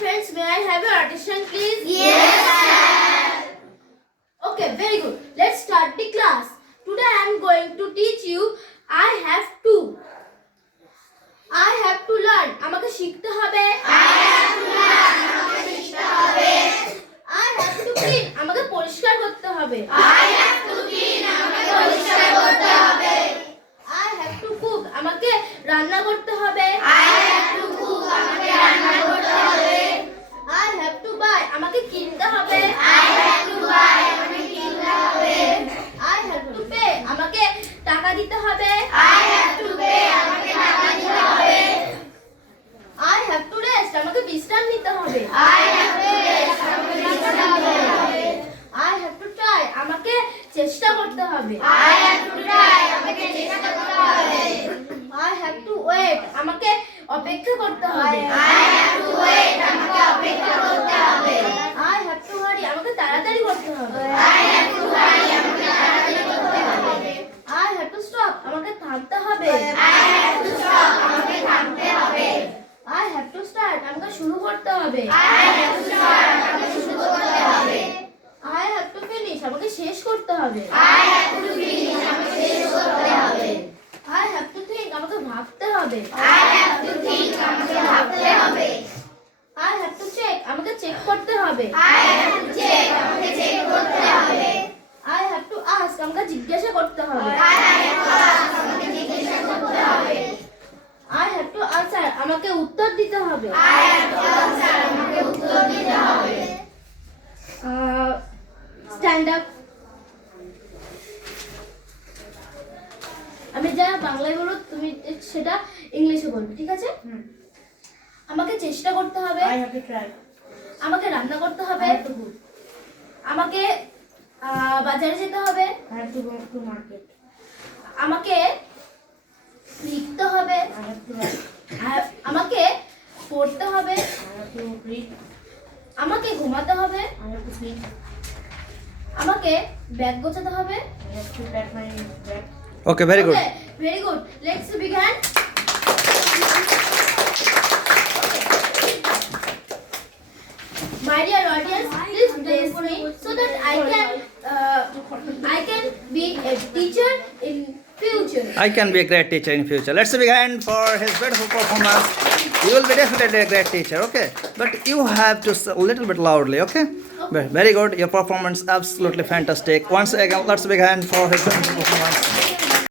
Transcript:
friends, may I have your attention please? Yes, Okay, very good. Let's start the class. Today I am going to teach you I have to. I have to learn. আমাকে শিখতে হবে। I have to learn. আমাকে শিখতে হবে। I have to clean. আমাকে পরিষ্কার করতে হবে। I have to clean. আমাকে পরিষ্কার করতে হবে। I have to cook. আমাকে রান্না করতে হবে। I have to cook. আমাকে রান্না করতে হবে। I have to buy. আমাকে কিনতে হবে। I have to buy. আমাকে কিনতে হবে। I have to pay. আমাকে টাকা দিতে হবে। I have to pay. আমাকে টাকা দিতে হবে। I have to rest. আমাকে বিশ্রাম নিতে হবে। I have to rest. আমাকে বিশ্রাম নিতে হবে। I have to try. আমাকে চেষ্টা করতে হবে। I have to try. আমাকে চেষ্টা করতে হবে। I have to wait. আমাকে অপেক্ষা করতে হবে। I have to wait. আমাকে অপেক্ষা করতে হবে। I have to hurry. আমাকে তাড়াতাড়ি করতে হবে। I have to hurry. আমাকে তাড়াতাড়ি করতে হবে। I have to stop. আমাকে থামতে হবে। I have to stop. আমাকে থামতে হবে। I have to start. আমাকে শুরু করতে হবে। I have to start. আমাকে শুরু করতে হবে। I have to finish. আমাকে শেষ করতে হবে। I have to finish. আমাকে শেষ করতে হবে। I have to think. আমাকে ভাবতে হবে। I have to think. আমাকে ভাবতে হবে। I have to check. আমাকে চেক করতে হবে। I have to check. আমাকে চেক করতে হবে। I have to ask. আমাকে জিজ্ঞাসা করতে হবে। I have to ask. আমাকে জিজ্ঞাসা করতে হবে। I have to answer. আমাকে উত্তর দিতে হবে। I have to answer. আমাকে উত্তর দিতে হবে। Stand up. আমি যা বাংলায় বলবো তুমি সেটা ইংলিশে বলবে, ঠিক আছে? আমাকে চেষ্টা করতে হবে। I have to try. আমাকে রান্না করতে I হবে। have to cook. আমাকে বাজারে যেতে হবে। I have to go to market. আমাকে লিখতে হবে। I have to write. আমাকে পড়তে হবে। I have to read. আমাকে ঘুমাতে হবে। I have to sleep. আমাকে ব্যাগ গোছাতে হবে। I have to pack my bag. Okay, very good. Very good. Let's begin. My dear audience, please bless me so that I can be a teacher in future. I can be a great teacher in future. Let's begin for his beautiful performance. You will be definitely a great teacher, okay? But you have to say a little bit loudly, okay? Very good. Your performance absolutely fantastic. Once again, let's begin for his beautiful performance.